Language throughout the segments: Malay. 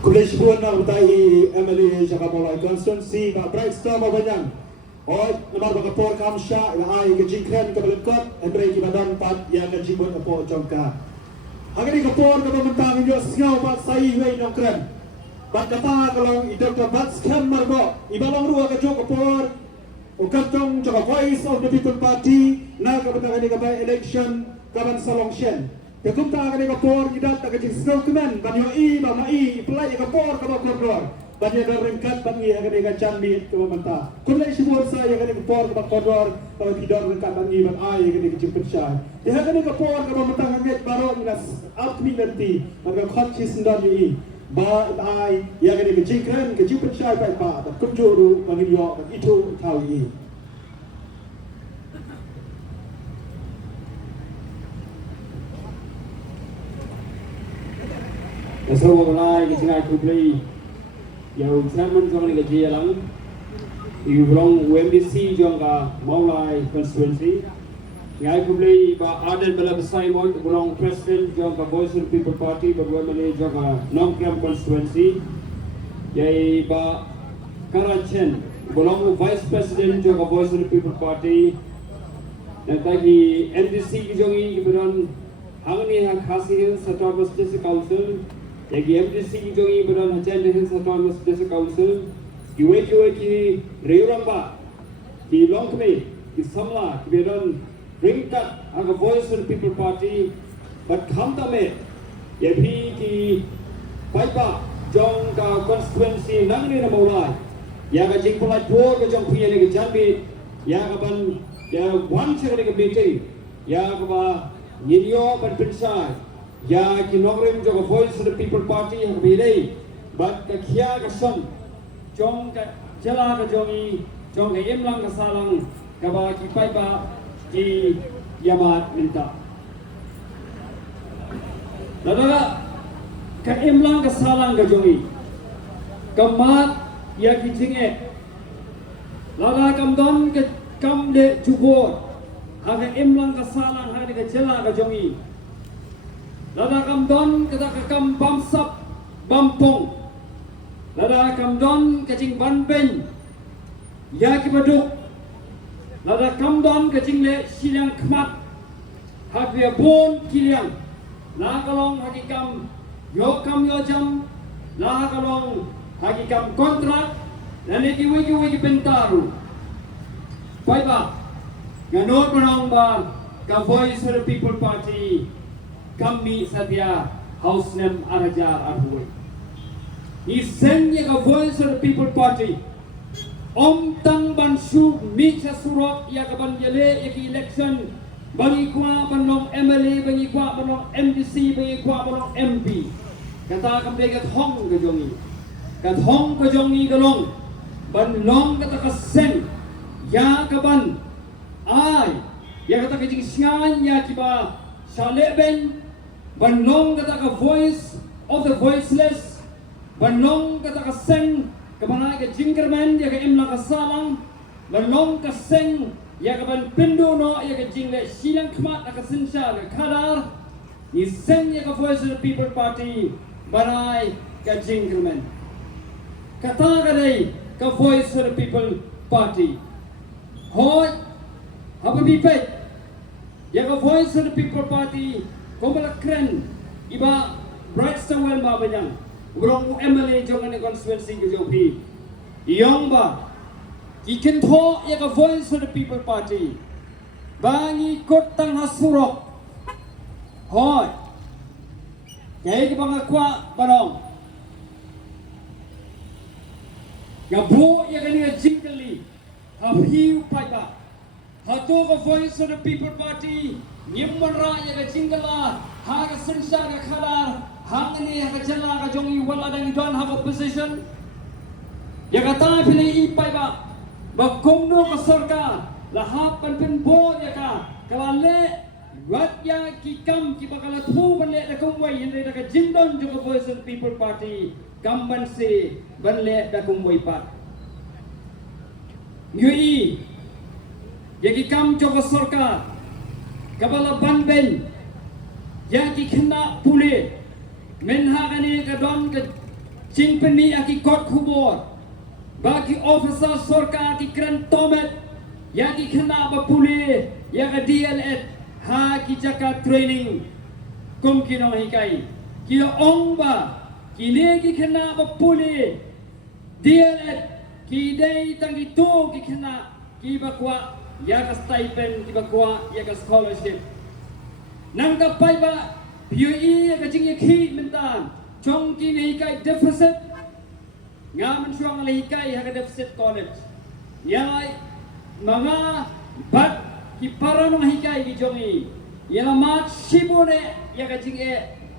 Kulishbuan na utai MLA Jakamolai constituency ka Brightstar mabanyan. Oy, namar bagapor kamsya ila ay kajingkren ka balukot Andre kibadan pat ya kajibon apo jongka. Hagani kapor ka mamantangin yo singaw pat sai huay nongkren. Bat kata kalau idok ka bat scam marbo ibalong ruwa ka jong kapor ukatong jong voice of the people party na kabatangani ka by election kaban salong shen. Kekumta kani kapor idat tak kecil dokumen banyo I mama I pelai kapor kaba koridor banyo ringkat bangi kani kacan mi ke manta kulai sibur saya kani kapor kaba koridor kaba tidor ringkat bangi ban ai kani kecil persai dia kani kapor kaba manta nget baro minas out mi nanti maka khotchi sendal I ba ai ya kani kecil persai pai pa tak kunjuru bangi yo itu tahu I Asal mulai kita kubli, yang zaman zaman kita jalan, ibu belong UMDC juga mulai constituency, yang kubli ba ada bela besar mau belong president juga Voice of the People Party, berwamil juga non-camp constituency, yang ba Karachen belong vice president juga Voice of the People Party, dan tadi MDC juga ini kebetulan hari ini hasil satu State Council. Yagi MDC jongi beran hajan dengan satu State Council, kiwai ki reuramba, ki longkme, ki samla, ki beran ringkat aga Voice of the People Party, but khamta me, yapi ki paipa jong ka constituency nangni na maulai, yaga jing pulai dua ka jong punya ni jambi, yaga ban ya one second ka meeting, yaga ba nyinyo ban pensai. Ya kinogrim juga Voice of the People Party yang bilai, but kakia kasam, jong ka jala ka jongi, jong ka imlang kasalang, kaba kipai ba ki yamat minta. Lalu ka imlang kasalang ka jongi, kamat ya kijinge, lalu kamdon ka kamde jubor, haga imlang kasalang haga ka jala ka jongi. Lada kamdon kata kakam bamsap bampong. Lada kamdon kacing banben ya kibaduk. Lada kamdon kacing le silang kmat. Habia bon kiliang. La kalong hakikam yokam yojam. La kalong hakikam kontrak. Dan iki wiki bentaru. Pai ba ganot manong ba ka Voice of the People Party. Kami sadia House Nem Arajar Arhuai. Isenya ka Voice of the People Party. Om tang bansu micha surok ya ka banjale ya ki election bagi kwa banong MLA bagi kwa banong MDC bagi kwa banong MP. Kata kam degat hong ka jongi. Kat hong ka jongi galong banong kata kaseng ya ka ban ai ya kata kajing singan ya kiba saleben Banong kata ka Voice of the Voiceless, banong kata ka seng kabanay ka jingkerman ya ka imla ka salang, banong ka seng ya ka ban pindo no ya ka jingle silang kmat ka sinsya ka kadar, ni seng ya ka Voice of the People Party, banay ka jingkerman. Kata ka day ka Voice of the People Party. Hoy, hapa bipet, ya ka Voice of the People Party. Kung malakren, iba Brightstar ba banyang, urong MLA jongan ng constituency ko jopi. Iyong ba, ikinto ya ka Voice of the People Party. Bangi kotang hasurok. Hoy, kaya ka bang akwa parong. Gabo ya kanina jingkali, hapiw pa ba. Hato ka Voice of the People Party. Nyimman raya ka jingala, haga sensa ka kalar, hangani haga jala ka jongi wala dang don have opposition. Ya kata pilih ipai ba, bakumno ka sarkar, lahapan pinbo ya ka, kalale, wat ya kikam kibakala thu banle da kumway hindi da ka jindon juga Voice of the People Party, kamban si banle da kumway pat. Yui, ya kikam juga sarkar. Kabala banben yang kena pulih menhagani kadon ke jing peni aki kot kubor bagi officer sorka ki kran tomet yang ki kena bapuli yang DLS ha ki jaka training kum kino hikai ki ong ba ki ne ki kena bapuli DLS ki dei tangi tu ki kena ki bakwa ya ka stipend ki bakwa ya ka scholarship nang ka pai ba PUE ka jing ki mentan chong ki ne hikai deficit nga man suang ala hikai ha ka deficit college yai mga bat ki para nang hikai ki jongi ya mat sibone ya ka jing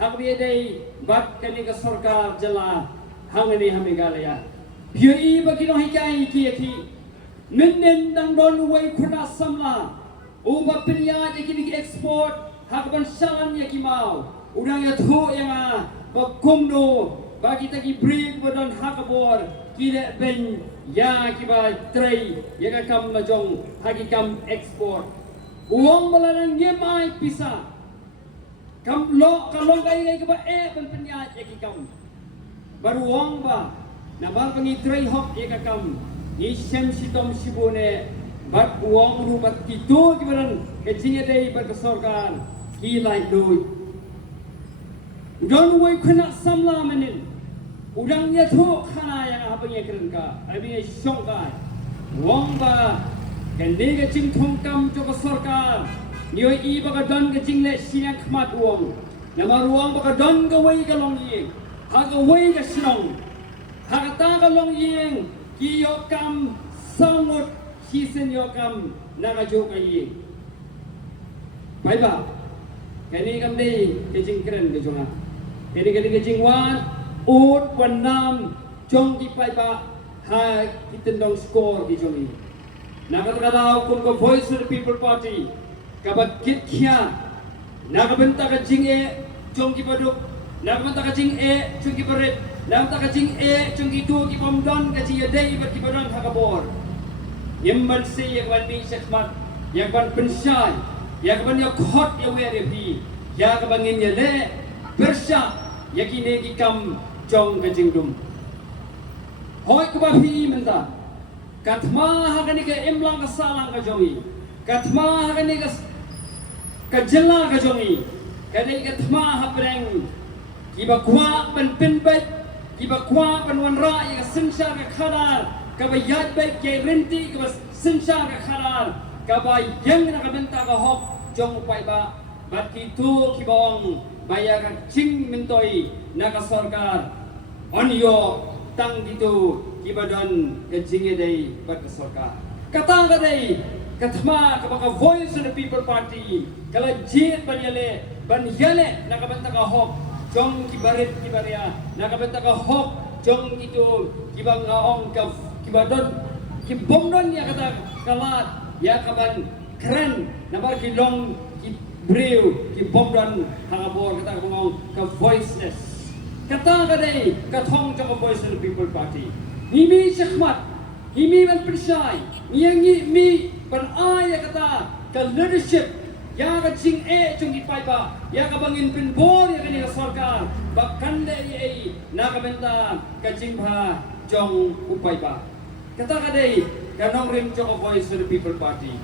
hakbi dei bat kani ka sarkar jala hangani hamigalaya PUE ba ki no hikai ki Minden dang don way kuna samla uba pinya ki export hakban salan ya ki mau udang ya thu yang ba kumno ba kita ki bring bodon hakabor ki le ben ya ki ba tray ya ka kam na jong hagi kam export uang malarang ngemai pisa kam lo kalong kai ka ba ban pinya ya ki kam baru uang ba na ba pangi tray hok ya ka kam Isem sitom sibone bat uang rubat kitu kibaran kecingnya dei berkesorkan kilai doi. Don way kena samla menin udangnya tu khana yang apa yang kerenka abi syongkai uang ba kendi kecing thongkam jo kesorkan nioi I baga don kecing le siang khmat uang nama ruang baga don ka way ka long yeng ha ka way ka sinong ha ka ta ka long yeng ki yokam sangot sisen yokam nagajo kai bai ba kani kam dei kejing keren ke jonga kani kejing wan ut wan nam jong ki bai ba ha kitendong score ki jongi nagat kalau kum ko voice of the people party kabat kit khia nagabenta ka jing jong ki baduk nagabenta ka jing jong ki baret Lam tak kacing chung itu ki pomdon kacing ya dei bat ki badon hakabor. Yemban se yang wan ni sekmat yang ban pensai yang ban ya khot ya were bi ya ka bangin ya le bersya ya ki ne ki kam jong kacing dum. Hoi ka ba phi menta. Katma ha ka ni ka emlang ka salang ka jongi. Katma ha ka ni ka jela ka jongi. Ka ni ka thma ha breng ki ba kwa ban pin bet Kiba kwa panwan ra yang sensar ka kharar kaba yat baik ke renti kaba sensar ka kharar kaba yang na kabenta ka hok jong pai ba bat kitu kibong baya ka ching mentoi na ka sarkar onyo tang gitu kiba don ka jinge dei bat ka sarkar kata ka dei kathma kaba ka voice of the people party kala jit ban yale na kabenta ka hok jong kibarit kibaria nakabenta ka hok jong itu kibang ngaong ka kibadon kibomdon ya kata kalat ya kaban keren nabar kilong kibriu kibomdon hangabor kata ngong ka voiceless kata kadai ka thong ka voice of the people party himi sekhmat himi ban persai nyangi mi ban ay kata ka leadership ya ka jing chung ki pai ba ya ka bangin pin bor ya kani ka sarkar bakkan le ye na ka benta ka jing ba jong upai ba kata ka dei ka nong rim jong voice of the people party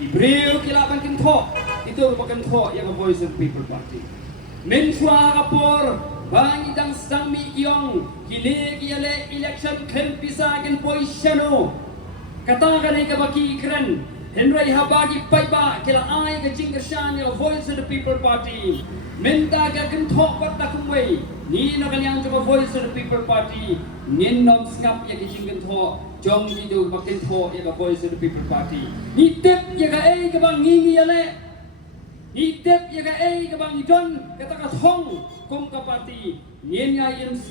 ibreu kila ban kin tho itu merupakan tho yang voice of the people party men swa ka por bang idang sami kiong kile kiale election khen pisa kin poisano kata ka dei ka baki kren Henry habagi paiba kila ai ka jingkershan ya voice of the people party minta ka kenthok bat takumwei ni na kanyang jo voice of the people party nin nom skap ya jingkentho jong di do bakentho ya voice of the people party ni tep ya ka ai ka bang ngingi ya le ni tep ya ka ai ka bang idon kata ka thong kum ka party nin ya MC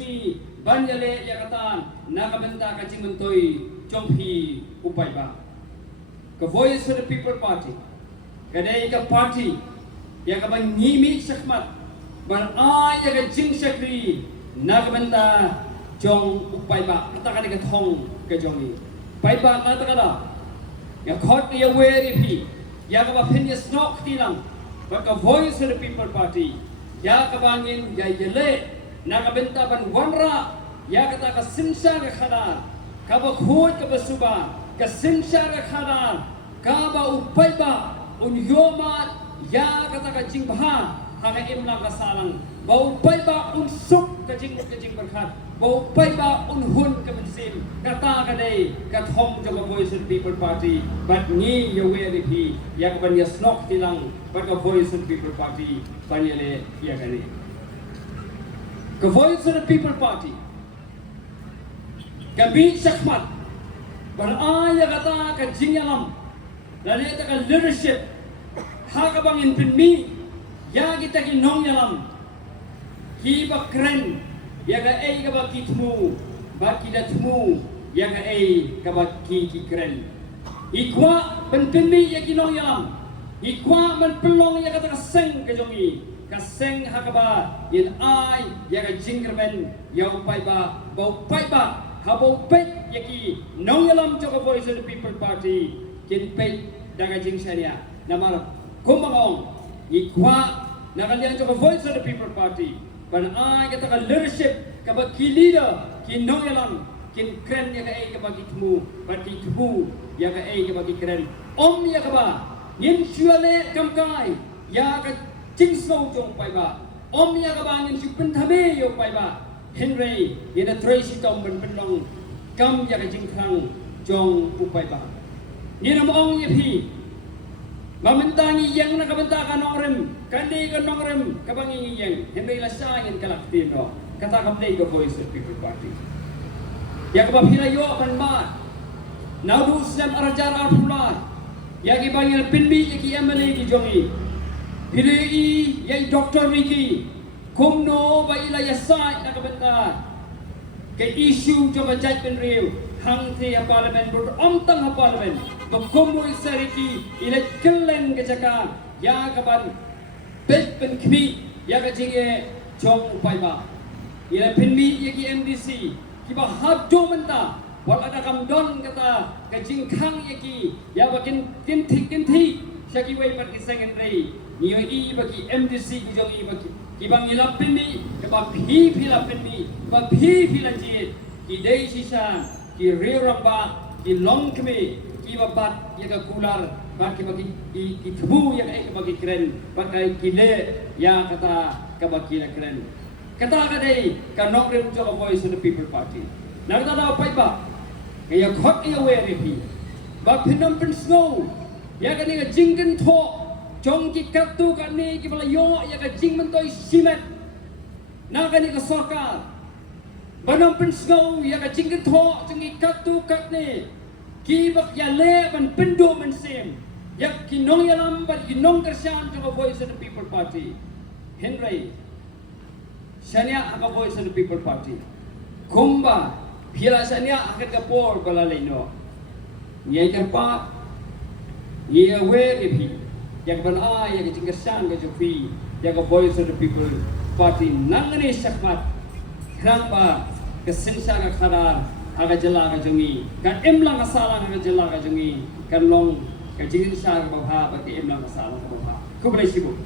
ban ya le ya kata na ka benta ka jingmentoi jong hi upai ba ka voice of the people party kadai ka party ya ka ban ngimi sakmat ban ay ya ka jing sakri na ka benta jong upai ba kata ka ka thong ka jong ni pai ba kata ka ya khot ya weri phi ya ka ba phin ya snok ti lang ba ka voice of the people party ya ka bangin ya yele na ka benta ban wanra ya kata ka sinsa ka khadar ka ba khut ka ba suba ka sinsa ka khadar ka ba upai ba unyoma ya kata ka jingbha hanga imlang ka salang ba upai ba unsuk ka jing berkhat ba upai ba unhun ka mensim kata ka dei ka thom jo Voice of the People Party but ni ya we ri phi ya ka ban ya snok tilang but ka Voice of the People Party ban ya le ya ka ni ka Voice of the People Party Gabi Shakmat beraya kata ka jingyalam dan itu kan leadership hak bangin pinmi ya kita ki nong yalam ki bakren ya ga ei ka baki tmu baki datmu ya ga ei ka baki ki kren ikwa pinmi ya ki nong yalam ikwa man pelong ya kata seng ka jongi ka seng hak ba yin ai ya ga jingermen ya upai ba habau pet yaki nong yalam joko Voice of the People Party kin pet daga jing sharia namar kumangong ikwa nakalian joko Voice of the People Party ban ai kata ka leadership ka ba ki leader kin nong yalam kin kren ya ka ai ka ba ki tmu parti tmu ya ka ai ka ba ki kren ya ka ba yin syale kamkai ya ka jing snow jong pai ba ya ka ba yin syupen thabe yo pai ba Henry yana Tracy Tom benpendong kam ya jing krang jong upai ba ni nam ong ye phi mamentangi yang na kabenta ka nongrem kandi ka nongrem kabangi yang Henry la sa ngin kalak tino kata kam nei go Voice of the People Party ya ka phila yo ban ma naudu sem arajar arpula ya ki bangil pinbi ki MLA ki jongi phili ye Dr. Ricky kumno ba ila yasai na kabenta ke issue jo bajaj pen real hang the parliament bur tang parliament to kumu isariki ila kellen ke jaka ya kaban bet pen kmi ya ka jinge jong upai ba ila penmi ye ki MDC ki ba haddo menta wal ada kam don kata ke jingkhang ye ki ya bakin tin thi saki wei pat ki sengen rei ni i ba ki MDC ki jong i ba ki Ibang ilapin ni, ibang pihipilapin ni, ibang pihipilajit, idei sisa, ki riuramba, ki long kami, ki babat yang kular, bagi ki kebu yang bagi keren, pakai kile yang kata kabaki keren. Kata kadai kanok rim jo Voice of the People Party. Nakata na pa iba, kaya khot iya werepi, ba pinam pin snow, ya kani ka jingken tho. Jong ki katu kani ki bala yo ya ka jing man toy simet na kani ka sarkar banam pin snow ya ka jing tho jong ki katu katne ki bak ya le ban pindo man sim ya ki nong yalam ban ki nong kersan jong Voice of the People Party Henry sanya aka Voice of the People Party kumba pila sanya aka kapor bala leno ye kerpa ye we epi yang benar yang jingkesan ke Jokowi yang ke Voice of the People Party nangani sakmat kerana kesensa ke khadar agak jela ke jongi kan emlang asalang agak jela ke jongi kan long ke jingkesan ke bawah bagi emlang asalang ke bawah. Kau boleh sibuk.